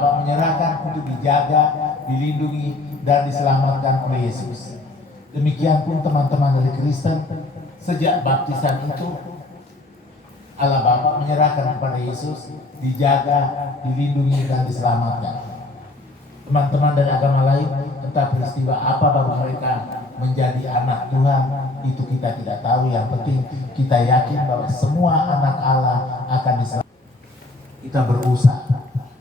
Bapa menyerahkan untuk dijaga, dilindungi, dan diselamatkan oleh Yesus. Demikian pun teman-teman dari Kristen, sejak baptisan itu Allah Bapa menyerahkan kepada Yesus, dijaga, dilindungi, dan diselamatkan. Teman-teman dari agama lain, entah peristiwa apa baru mereka menjadi anak Tuhan, itu kita tidak tahu. Yang penting kita yakin bahwa semua anak Allah akan diselamatkan. Kita berusaha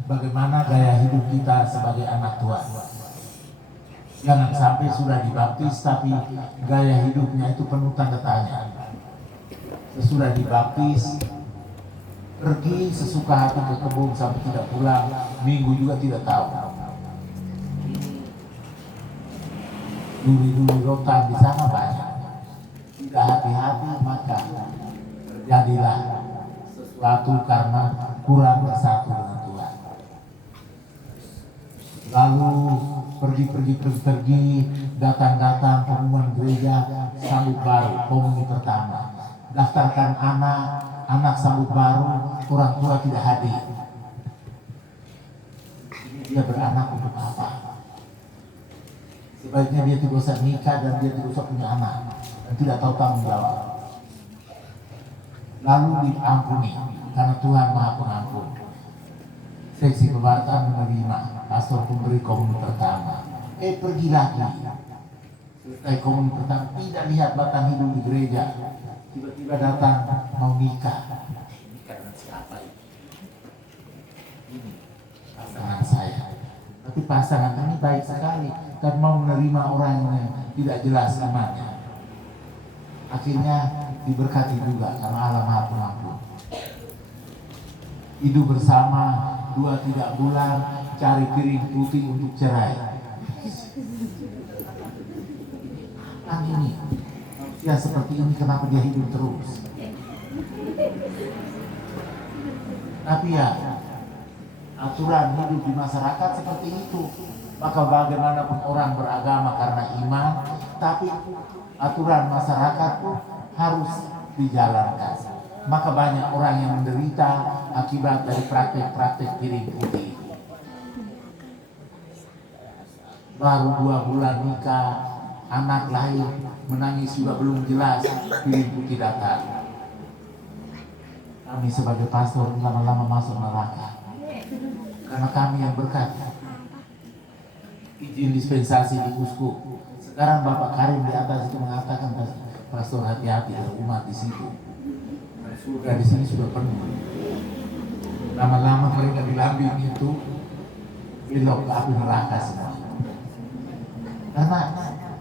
bagaimana gaya hidup kita sebagai anak Tuhan. Jangan sampai sudah dibaptis tapi gaya hidupnya itu penuh tanda tanya. Sesudah dibaptis pergi sesuka hati ke kebun sampai tidak pulang, minggu juga tidak tahu. Duri-duri rotan di sana banyak. Tidak hati-hati maka terjadilah sesuatu karena kurang bersatu dengan Tuhan. Lalu pergi, datang pengumuman gereja, sambut baru, komuni pertama. Daftarkan anak sambut baru, orang tua tidak hadir. Dia beranak untuk apa? Sebaiknya dia tidak usah nikah dan dia tidak usah punya anak dan tidak tahu tanggung jawab. Lalu diampuni karena Tuhan Maha Pengampun. Seksi kebataan menerima, pastor pemberi komuni pertama. Pergi lagi. Selesai komuni pertama, tidak lihat batang hidung di gereja. Tiba-tiba datang mau nikah. Nikah dengan siapa itu? Ini pasangan saya. Tapi pasangan ini baik sekali dan mau menerima orang yang tidak jelas imannya. Akhirnya diberkati juga karena Allah Maha Pengampun. Hidup bersama 2-3 bulan, cari piring putih untuk cerai. Ini ya seperti ini, kenapa dia hidup terus? Tapi ya aturan hidup di masyarakat seperti itu. Maka bagaimanapun orang beragama karena iman, tapi aturan masyarakat pun harus dijalankan. Maka banyak orang yang menderita akibat dari praktek-praktek piring putih. Baru 2 bulan nikah, anak lahir, menangis juga belum jelas, piring putih datang. Kami sebagai pastor lama-lama masuk neraka. Karena kami yang berkata, izin dispensasi di uskup. Sekarang Bapak Karim di atas itu mengatakan, pastor hati-hati ada umat di situ. Surga di sini sudah penuh. Lama-lama mereka di lambung itu belok ke api neraka semua. Karena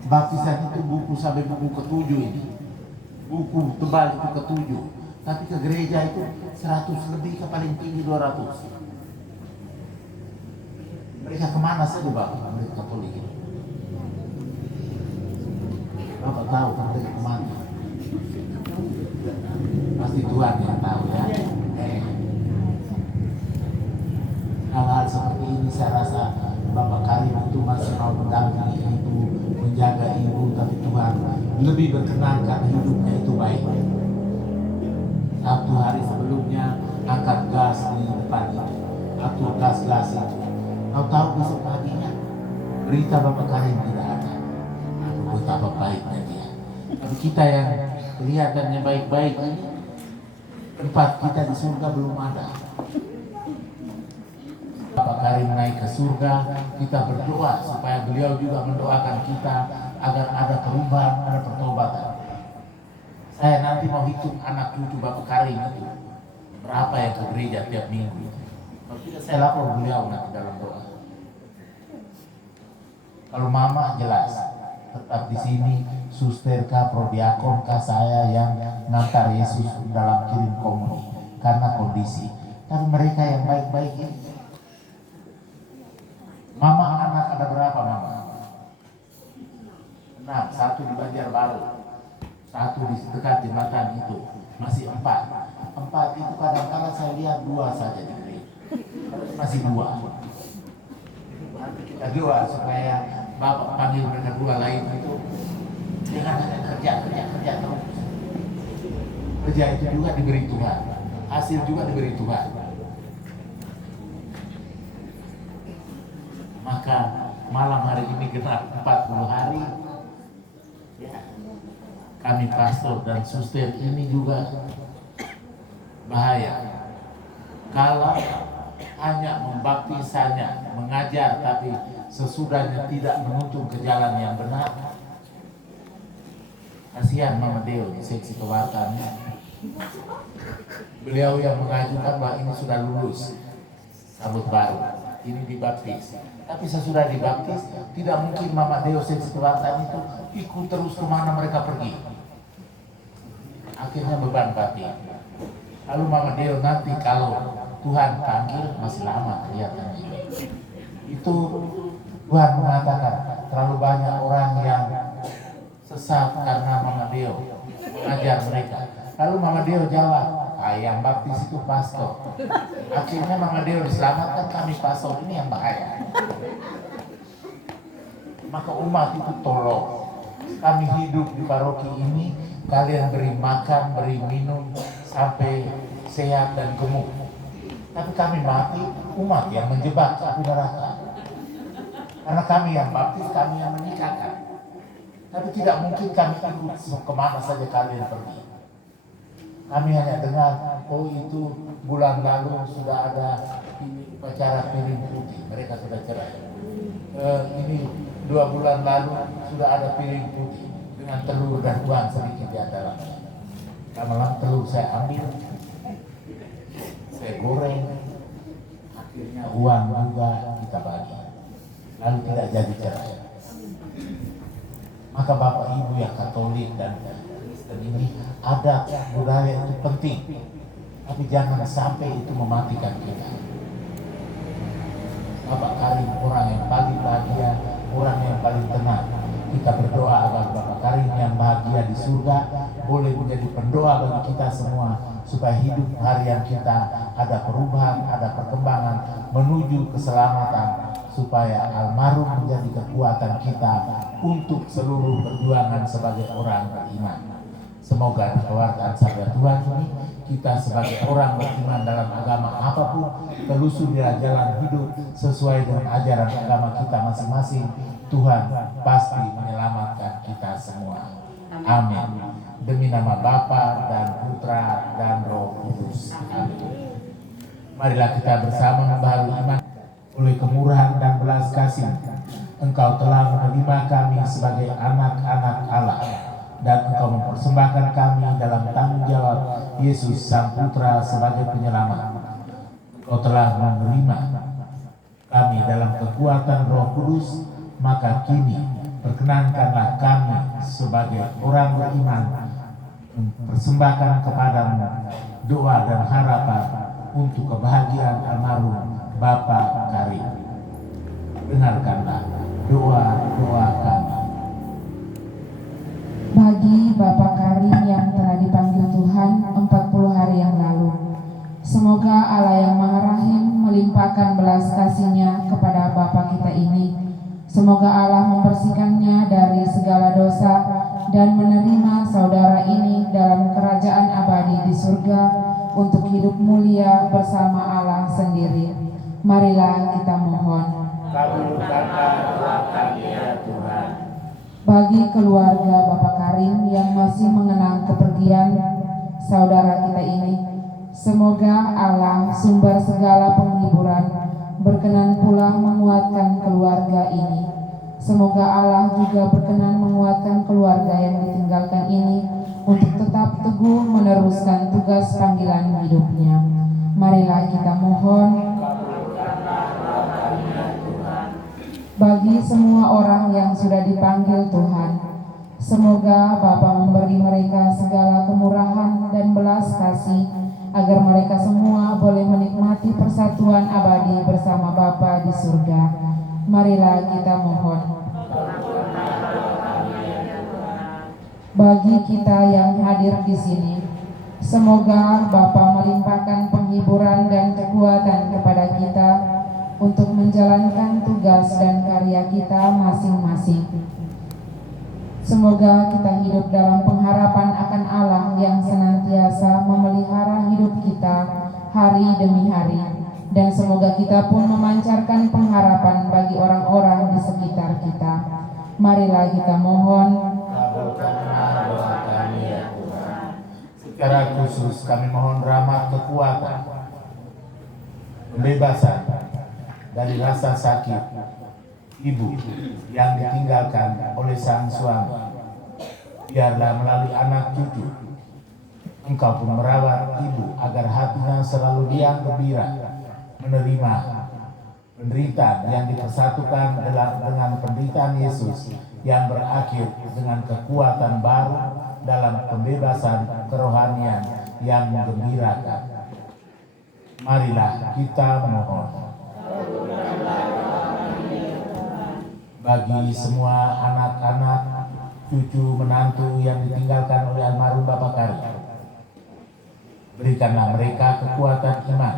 baptisan itu buku sampai buku ke-7 ini. Buku tebal itu ke-7. Tapi ke gereja itu 100 lebih, ke paling tinggi 200. Mereka kemana saja Bapak, mereka Katolik itu? Bapak tahu mereka kemana? Pasti Tuhan yang tahu ya. Hal-hal seperti ini saya rasa Bapak Karim itu masih mau mendampingi ibu, menjaga ibu, tapi Tuhan lebih berkenan karena hidupnya itu baik. Satu hari sebelumnya angkat gas di depan itu, atur gas itu. Tahu besok paginya berita Bapak Karim tidak ada. Betapa baiknya dia. Tapi kita yang kelihatannya baik-baik ini, tempat kita di surga belum ada. Bapak Karim naik ke surga, kita berdoa supaya beliau juga mendoakan kita agar ada perubahan, ada pertobatan. Saya nanti mau hitung anak cucu Bapak Karim itu berapa yang ke gereja tiap minggu. Kalau tidak saya lapor beliau nanti dalam doa. Kalau mama jelas tetap di sini, susterkah, prodiakonkah saya yang ngantar Yesus dalam kirim komuni karena kondisi. Tapi mereka yang baik-baik ini. Mama anak ada berapa mama? 6, 1 di Banjarbaru, 1 di dekat jembatan itu, masih 4 itu kadang-kadang saya lihat 2 saja di gereja, masih 2. Kita doa supaya Bapak panggil mereka 2 lain itu jangan hanya kerja terus. Kerja itu juga diberi Tuhan, hasil juga diberi Tuhan. Maka malam hari ini genap 40 hari. Ya. Kami pastor dan suster ini juga bahaya. Kalau hanya membaptis, hanya mengajar, tapi sesudahnya tidak menuntun ke jalan yang benar, kasihan Mama Deo di seksi kewartaannya. Beliau yang mengajukan bahwa ini sudah lulus sambut baru, ini dibaptis. Tapi sesudah dibaptis, tidak mungkin Mama Deo seksi kewartaan itu ikut terus kemana mereka pergi. Akhirnya beban batin. Lalu Mama Deo nanti kalau Tuhan panggil masih lama kelihatannya. Itu Tuhan mengatakan terlalu banyak orang yang sesat karena Mama Deo mengajar mereka. Lalu Mama Deo jawab, yang baptis itu pastor. Akhirnya Mama Deo diselamatkan, kami pastor ini yang bahaya. Maka umat itu tolong. Kami hidup di paroki ini, kalian beri makan, beri minum sampai sehat dan gemuk. Tapi kami mati, umat yang menjebak api neraka. Karena kami yang baptis, kami yang menikahkan. Tapi tidak mungkin kami ikut kemana saja kalian pergi. Kami hanya dengar, oh itu bulan lalu sudah ada ini upacara piring putih, mereka sudah cerai. Ini 2 bulan lalu sudah ada piring putih dengan telur dan uang sedikit di dalamnya. Lama-lama telur saya ambil, saya goreng, akhirnya uang juga kita bagi, lalu tidak jadi cerai. Maka Bapak Ibu yang Katolik dan Kristen ini, ada budaya itu penting, tapi jangan sampai itu mematikan kita. Bapak Karim orang yang paling bahagia, orang yang paling tenang. Kita berdoa agar Bapak Karim yang bahagia di surga boleh menjadi pendoa bagi kita semua, supaya hidup harian kita ada perubahan, ada perkembangan menuju keselamatan, supaya almarhum menjadi kekuatan kita untuk seluruh perjuangan sebagai orang beriman. Semoga di kewartaan sabda Tuhan ini, kita sebagai orang beriman dalam agama apapun, telusur di jalan hidup sesuai dengan ajaran agama kita masing-masing, Tuhan pasti menyelamatkan kita semua. Amin. Demi nama Bapa dan Putra dan Roh Kudus. Amin. Marilah kita bersama membaharui iman. Oleh kemurahan dan belas kasih, Engkau telah menerima kami sebagai anak-anak Allah, dan Engkau mempersembahkan kami dalam tanggung jawab Yesus Sang Putra sebagai penyelamat. Engkau telah menerima kami dalam kekuatan Roh Kudus, maka kini perkenankanlah kami sebagai orang beriman mempersembahkan kepadamu doa dan harapan untuk kebahagiaan almarhum Bapak Karim. Dengarkanlah doa-doa kami. Bagi Bapak Karim yang telah dipanggil Tuhan 40 hari yang lalu, semoga Allah yang Maha Rahim melimpahkan belas kasih-Nya kepada Bapak kita ini. Semoga Allah membersihkannya dari segala dosa dan menerima saudara ini dalam kerajaan abadi di surga untuk hidup mulia bersama Allah sendiri. Marilah kita mohon. Kabulkanlah doa kami ya Tuhan. Bagi keluarga Bapak Karim yang masih mengenang kepergian saudara kita ini, semoga Allah sumber segala penghiburan berkenan pula menguatkan keluarga ini. Semoga Allah juga berkenan menguatkan keluarga yang ditinggalkan ini untuk tetap teguh meneruskan tugas panggilan hidupnya. Marilah kita mohon. Bagi semua orang yang sudah dipanggil Tuhan, semoga Bapa memberi mereka segala kemurahan dan belas kasih, agar mereka semua boleh menikmati persatuan abadi bersama Bapa di surga. Marilah kita mohon. Bagi kita yang hadir di sini, semoga Bapa melimpahkan penghiburan dan kekuatan kepada kita untuk menjalankan tugas dan karya kita masing-masing. Semoga kita hidup dalam pengharapan akan Allah yang senantiasa memelihara hidup kita hari demi hari, dan semoga kita pun memancarkan pengharapan pengharapan bagi orang-orang di sekitar kita. Marilah kita mohon. Kabulkanlah doa kami ya Tuhan. Secara khusus kami mohon rahmat kekuatan, pembebasan dari rasa sakit ibu yang ditinggalkan oleh sang suami. Biarlah melalui anak cucu Engkau pun merawat ibu agar hatinya selalu riang gembira menerima penderitaan yang dipersatukan dengan penderitaan Yesus yang berakhir dengan kekuatan baru dalam pembebasan kerohanian yang menggembirakan. Marilah kita mohon. Bagi semua anak-anak, cucu, menantu yang ditinggalkan oleh almarhum Bapak Karim, berikanlah mereka kekuatan iman.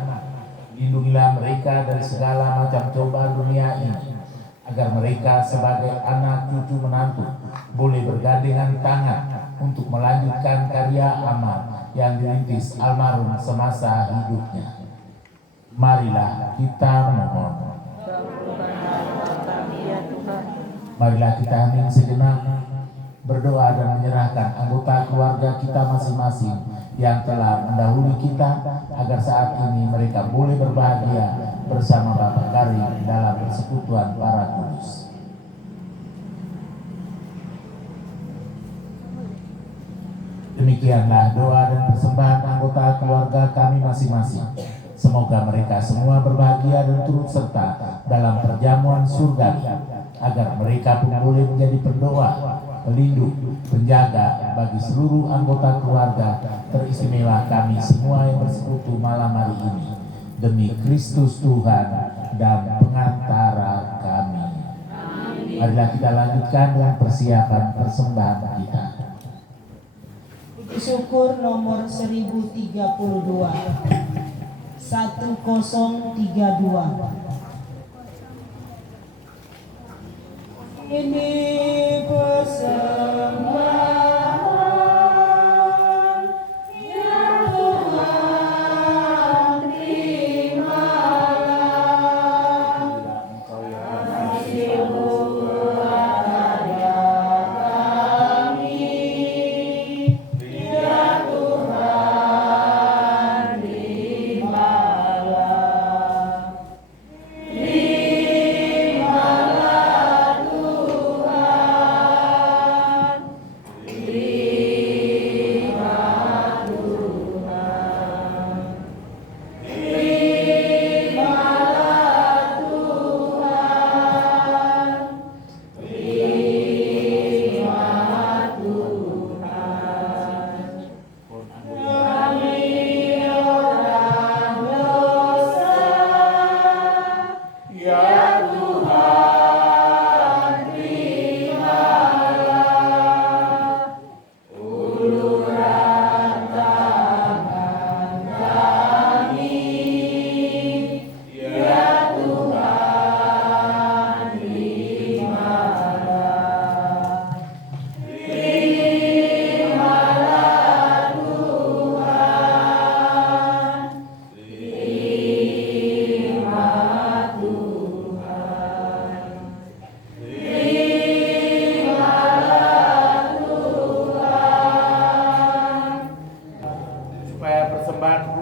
Lindungilah mereka dari segala macam cobaan dunia ini, agar mereka sebagai anak, cucu, menantu boleh bergandengan tangan untuk melanjutkan karya amal yang dirintis almarhum semasa hidupnya. Marilah kita mohon. Marilah kita hening sejenak, berdoa dan menyerahkan anggota keluarga kita masing-masing yang telah mendahului kita, agar saat ini mereka boleh berbahagia bersama Bapak Karim dalam persekutuan para kudus. Demikianlah doa dan persembahan anggota keluarga kami masing-masing. Semoga mereka semua berbahagia dan turut serta dalam perjamuan surgawi, agar mereka pun boleh menjadi pendoa, pelindung, penjaga bagi seluruh anggota keluarga teristimewa kami semua yang bersekutu malam hari ini, demi Kristus Tuhan dan pengantara kami. Marilah kita lanjutkan dengan persiapan persembahan kita. Puji syukur nomor 1032 1032. Ini persembahan ya Tuhan, terimalah hasil karya kami, ya Tuhan, terimalah.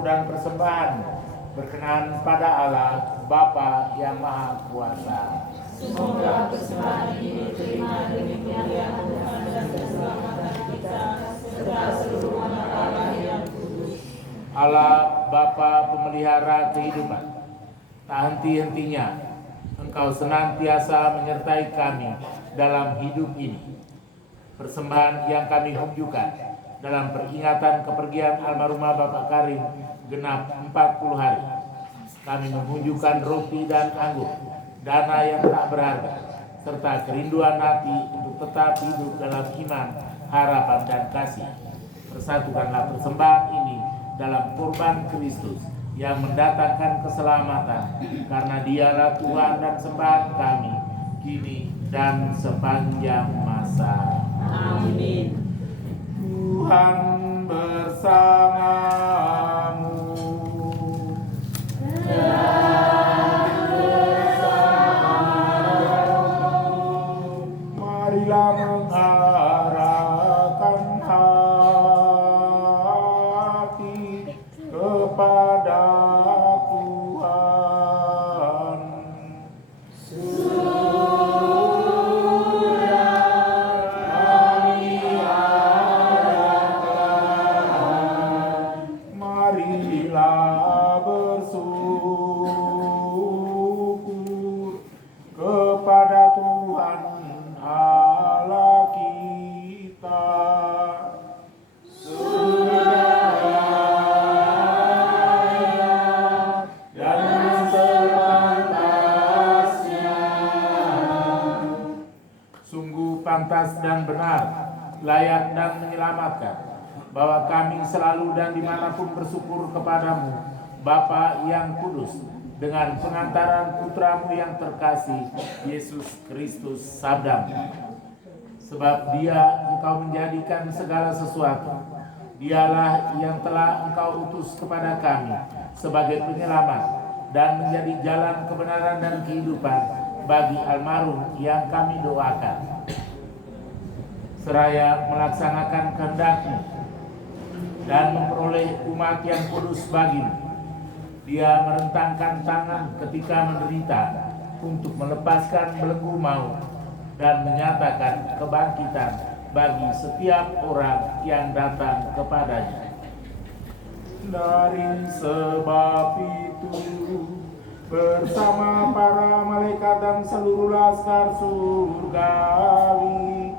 Persembahan berkenan pada Allah Bapa yang Maha Kuasa. Semoga persembahan ini diterima demi kemuliaan Tuhan dan keselamatan kita serta seluruh umat Allah yang kudus. Allah Bapa pemelihara kehidupan, tak henti-hentinya Engkau senantiasa menyertai kami dalam hidup ini. Persembahan yang kami tunjukkan dalam peringatan kepergian almarhumah Bapak Karim genap 40 hari. Kami menunjukkan roti dan anggur, dana yang tak berharga, serta kerinduan hati untuk tetap hidup dalam iman, harapan, dan kasih. Persatukanlah persembahan ini dalam korban Kristus yang mendatangkan keselamatan, karena Dialah Tuhan dan sembahan kami, kini dan sepanjang masa. Amin. Tuhan bersamamu. Dan bersama pantas dan benar, layak dan menyelamatkan, bahwa kami selalu dan dimanapun bersyukur kepadamu, Bapa yang kudus, dengan pengantaran putramu yang terkasih, Yesus Kristus Sabdamu. Sebab dia engkau menjadikan segala sesuatu. Dialah yang telah engkau utus kepada kami sebagai penyelamat dan menjadi jalan kebenaran dan kehidupan bagi almarhum yang kami doakan. Seraya melaksanakan kehendak-Mu dan memperoleh umat yang kudus bagimu, dia merentangkan tangan ketika menderita untuk melepaskan belenggu maut dan menyatakan kebangkitan bagi setiap orang yang datang kepadanya. Dari sebab itu, bersama para malaikat dan seluruh laskar surgawi,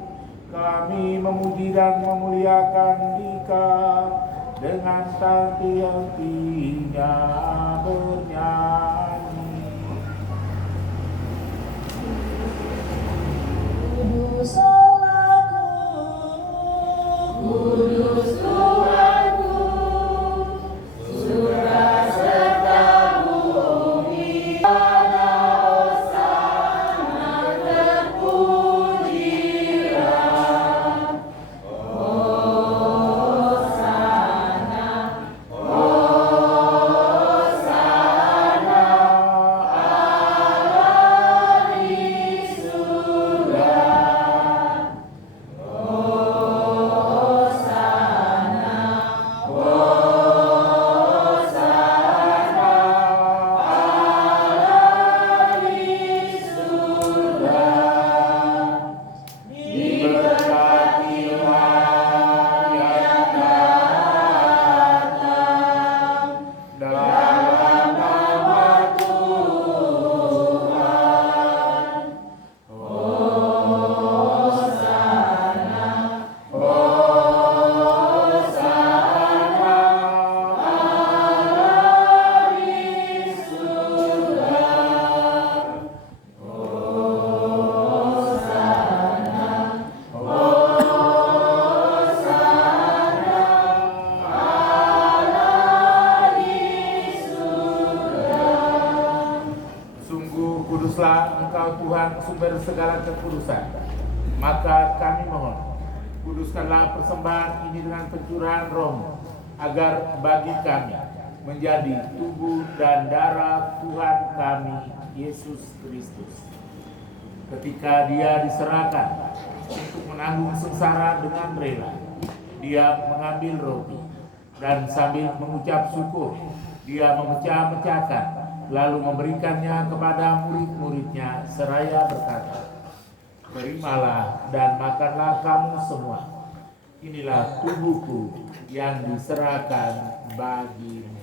kami memuji dan memuliakan Dikau dengan hati-hatinya bernyanyi. Kudus Allahku, kudus Tuhanku, surga serta bumi pada hosana terpujilah. Hosana, hosana, Allah di surga. Kuduslah Engkau Tuhan, sumber segala kekudusan. Maka kami mohon, kuduskanlah persembahan ini dengan pencurahan Roh, agar bagi kami menjadi tubuh dan darah Tuhan kami Yesus Kristus. Ketika Dia diserahkan untuk menanggung sengsara dengan rela, Dia mengambil roti dan sambil mengucap syukur, Dia memecah-mecahkan, lalu memberikannya kepada murid-muridnya seraya berkata, "Terimalah dan makanlah kamu semua. Inilah tubuhku yang diserahkan bagimu."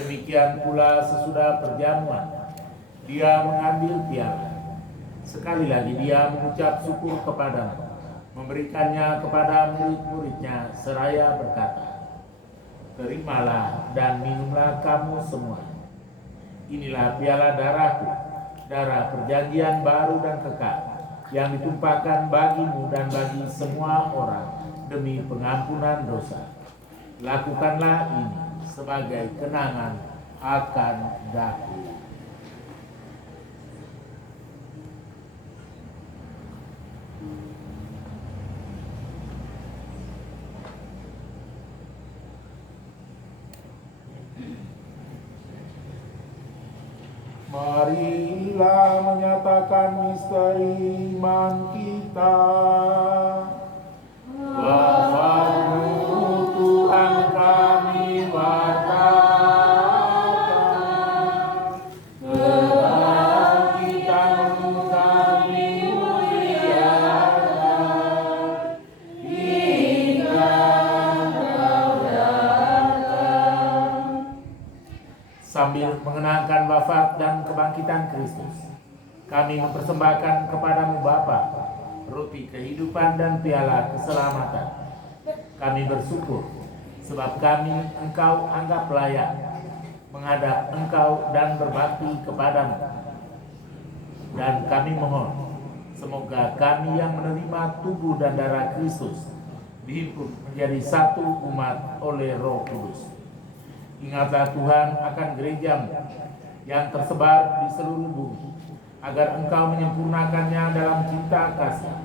Demikian pula sesudah perjamuan, Dia mengambil piala. Sekali lagi Dia mengucap syukur kepadamu, memberikannya kepada murid-muridnya seraya berkata, "Terimalah dan minumlah kamu semua. Inilah piala darahku, darah perjanjian baru dan kekal, yang ditumpahkan bagimu dan bagi semua orang demi pengampunan dosa. Lakukanlah ini sebagai kenangan akan daku." Marilah menyatakan misteri iman kita. Wafatmu Tuhan kami wartakan, kebangkitanmu kami muliakan, hingga Kau datang. Sambil mengenangkan wafat dan kebangkitan Kristus, kami mempersembahkan kepadamu Bapa roti kehidupan dan piala keselamatan. Kami bersyukur sebab kami Engkau anggap layak menghadap Engkau dan berbakti kepadamu. Dan kami mohon, semoga kami yang menerima tubuh dan darah Kristus dihimpun menjadi satu umat oleh Roh Kudus. Ingatlah Tuhan akan gerejamu yang tersebar di seluruh bumi, agar Engkau menyempurnakannya dalam cinta kasih,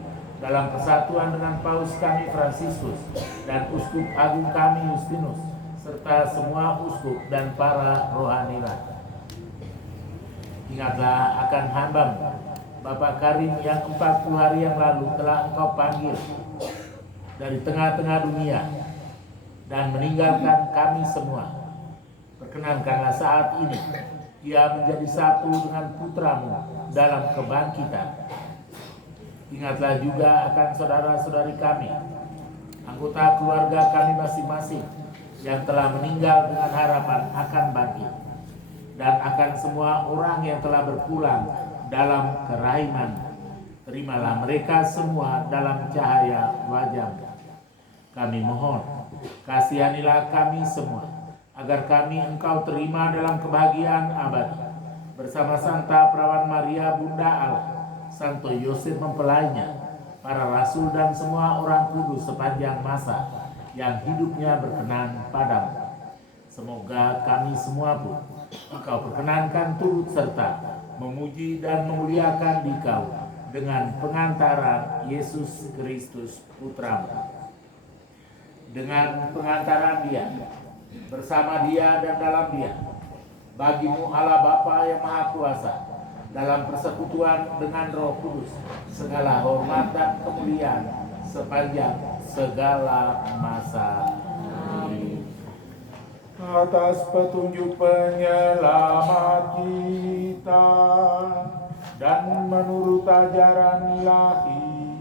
dalam persatuan dengan Paus kami Fransiskus dan Uskup Agung kami Justinus, serta semua uskup dan para rohani lain. Ingatlah akan hamba-Mu, Bapak Karim yang 40 hari yang lalu telah Engkau panggil dari tengah-tengah dunia dan meninggalkan kami semua. Perkenankanlah saat ini ia menjadi satu dengan putra-Mu dalam kebangkitan. Ingatlah juga akan saudara-saudari kami, anggota keluarga kami masing-masing yang telah meninggal dengan harapan akan bangkit, dan akan semua orang yang telah berpulang dalam kerahiman. Terimalah mereka semua dalam cahaya wajah-Mu. Kami mohon, kasihanilah kami semua, agar kami Engkau terima dalam kebahagiaan abadi, bersama Santa Perawan Maria Bunda Allah, Santo Yosef mempelainya, para rasul dan semua orang kudus sepanjang masa yang hidupnya berkenan padamu. Semoga kami semua pun Engkau perkenankan turut serta memuji dan memuliakan Dikau dengan pengantaran Yesus Kristus Putra-Mu. Dengan pengantaran Dia, bersama Dia dan dalam Dia, bagi-Mu Allah Bapa yang Maha Kuasa, dalam persekutuan dengan Roh Kudus, segala hormat dan kemuliaan sepanjang segala masa. Amin. Atas petunjuk penyelamat kita dan menurut ajaran ilahi,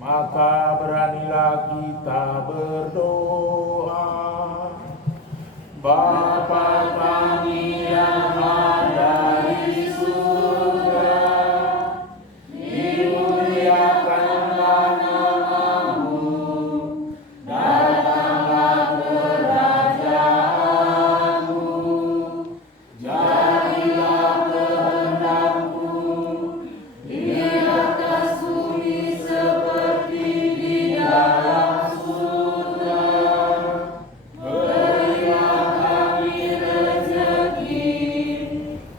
maka beranilah kita berdoa. Bapa kami yang ada di surga, dimuliakanlah nama-Mu, datanglah kerajaan-Mu, jadilah kehendak-Mu di atas bumi seperti di dalam surga. Berilah kami rezeki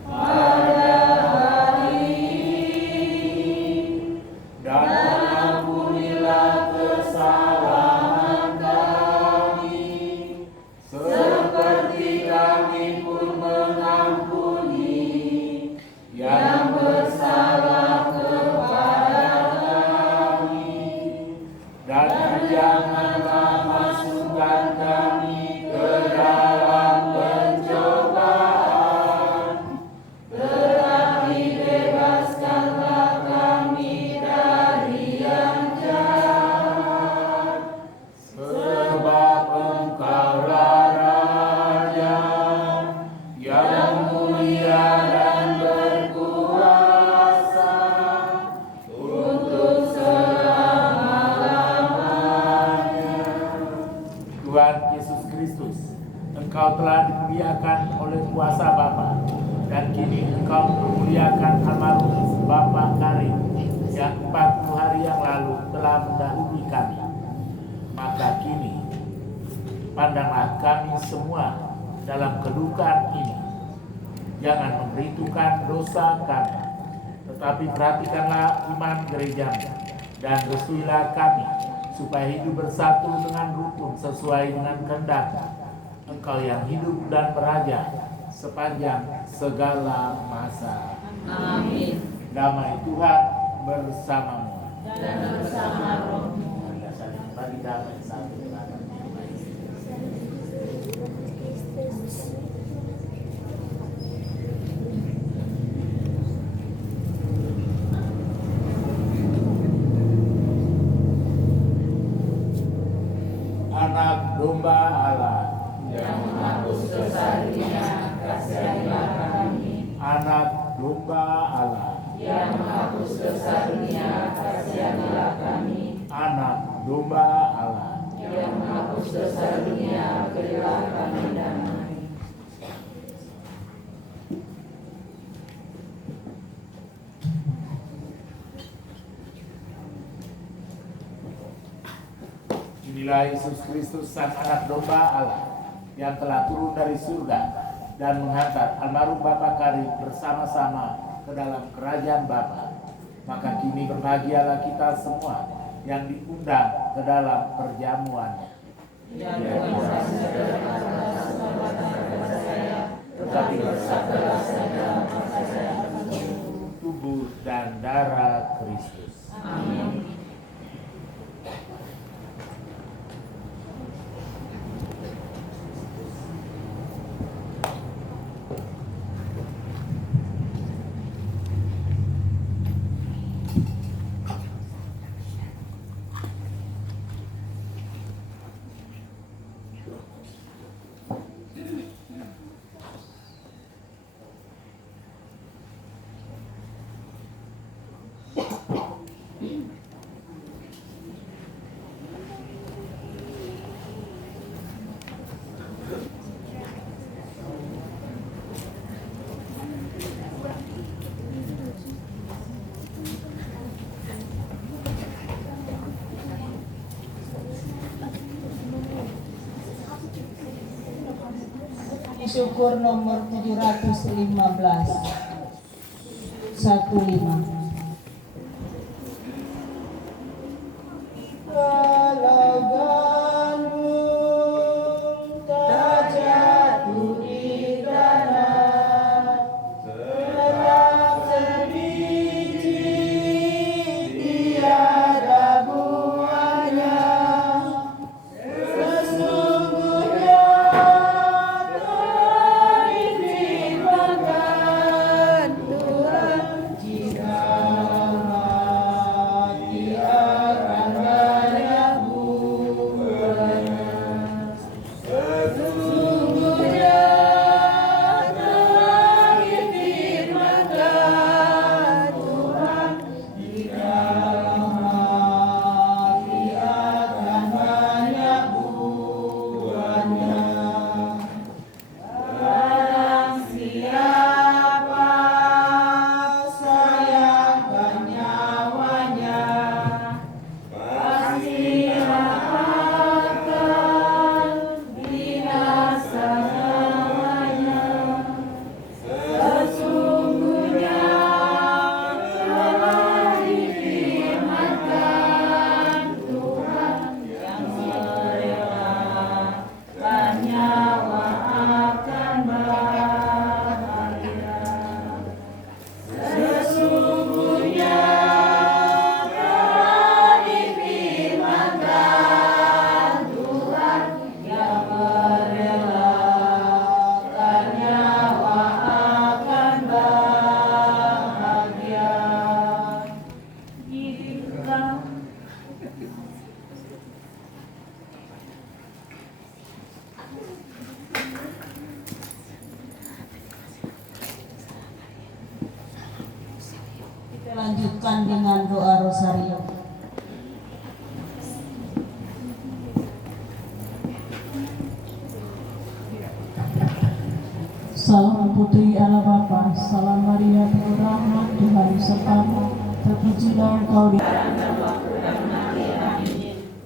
pada hari ini, dan ampunilah kesalahan kami, seperti kami pun mengampuni yang bersalah kepada kami. Dan janganlah masukkan kami ke dalam pencobaan, tetapi bebaskanlah kami dari yang jahat. Sebab Engkaulah Raja yang mulia dan berkuasa untuk selama-lamanya. Tuhan Yesus Kristus, Engkau telah dimuliakan oleh kuasa Bapa, dan kini Engkau memuliakan almarhum Bapak Karim yang 40 hari yang lalu telah mendahului kami. Maka kini pandanglah kami semua dalam kedukaan ini. Jangan memberitukan dosa kami, tetapi perhatikanlah iman gereja-Mu, dan restuilah kami supaya hidup bersatu dengan rukun sesuai dengan kehendak-Mu, Engkau yang hidup dan beraja sepanjang segala masa. Amin. Damai Tuhan bersamamu. Dan bersama rohmu. Marilah saling bagi damai satu dengan lain. Anak domba Allah Yang menghapus dosa dunia, kasihanilah kami. anak domba Allah Yang menghapus dosa dunia, kasihanilah domba Allah. yang menghapus dosa dunia, berilah kami damai. Inilah Yesus Kristus, Sang Anak Domba Allah, yang telah turun dari surga dan menghantar almarhum Bapa Karim bersama-sama ke dalam kerajaan Bapa. Maka kini berbahagialah kita semua yang diundang ke dalam perjamuannya. Ya Tuhan, sederhana semua kepada saya, tetapi bersabdalah saja maka saya akan sembuh. Tubuh dan darah Kristus. Amin. Syukur nomor 715 15. Kalau gandum tak jatuh di tanah, tetap sebiji tiada buahnya. Sesungguhnya difirmankan Tuhan, jika mati akan banyak buahnya. Sesungguhnya telah difirmankan Tuhan, jika mati akan banyak buahnya. Barang siapa sayangkan nyawanya, pasti akan binasa nyawanya. Sesungguhnya telah difirmankan Tuhan, yang merelakan nyawa akan bahagia. Sesungguhnya telah difirmankan Tuhan, yang merelakan nyawa akan bahagia. Jika kita lanjutkan dengan doa rosario. Salam putri Allah Bapa, salam Maria penuh rahmat, Tuhan sertamu, terpujilah engkau di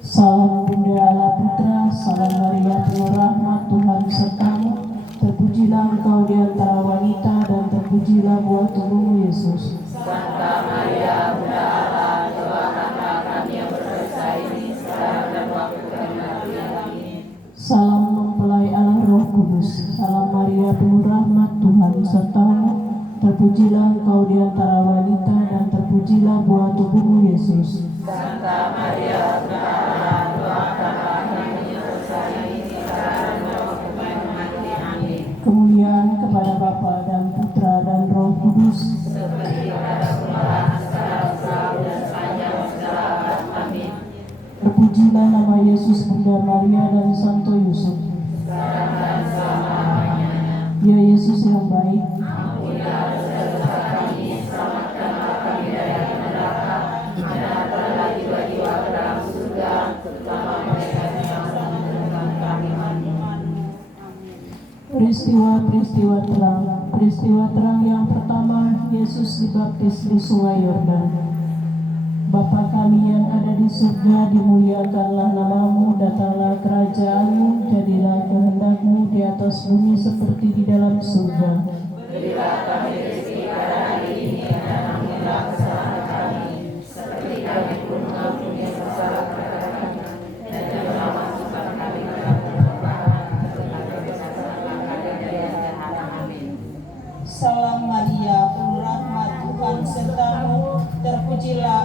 Salam Bunda Allah Putra, salam Maria penuh rahmat, Tuhan sertamu, terpujilah engkau di antara wanita dan terpujilah buah tubuhmu Yesus. Santa Maria, Bunda Allah, doakanlah kami yang berdosa ini sekarang dan waktu kami mati. Amin. Salam mempelai Allah Roh Kudus, salam Maria penuh rahmat, Tuhan sertamu, terpujilah engkau di antara wanita dan terpujilah buah tubuhmu Yesus. Santa Maria, Bunda Allah, doakanlah kami yang berdosa ini sekarang dan waktu kami mati. Amin. Kemuliaan kepada Bapa dan Putra dan Roh Kudus. Seperti pada permulaan, sekarang, selalu, dan sepanjang segala abad. Amin. Terpujilah nama Yesus, Bunda Maria dan Santo Yusuf. Sekarang dan selama-lamanya. Ya Yesus yang baik, Ampunilah dosa-dosa kami, selamatkanlah kami dari neraka, dan hantarlah jiwa-jiwa ke dalam surga, Peristiwa-peristiwa terang. Peristiwa terang yang pertama, Yesus dibaptis di Sungai Yordan. Bapa kami yang ada di surga, dimuliakanlah namamu, datanglah kerajaanmu, jadilah kehendakmu di atas bumi seperti di dalam surga. Berilah kami rezeki pada hari ini dan ampunilah kesalahan kami, seperti kami pun mengampuni yang bersalah kepada kami. Dan janganlah masukkan kami ke dalam pencobaan, tetapi bebaskanlah kami dari yang jahat. Amin. Salam Maria, penuh rahmat, Tuhan sertamu, terpujilah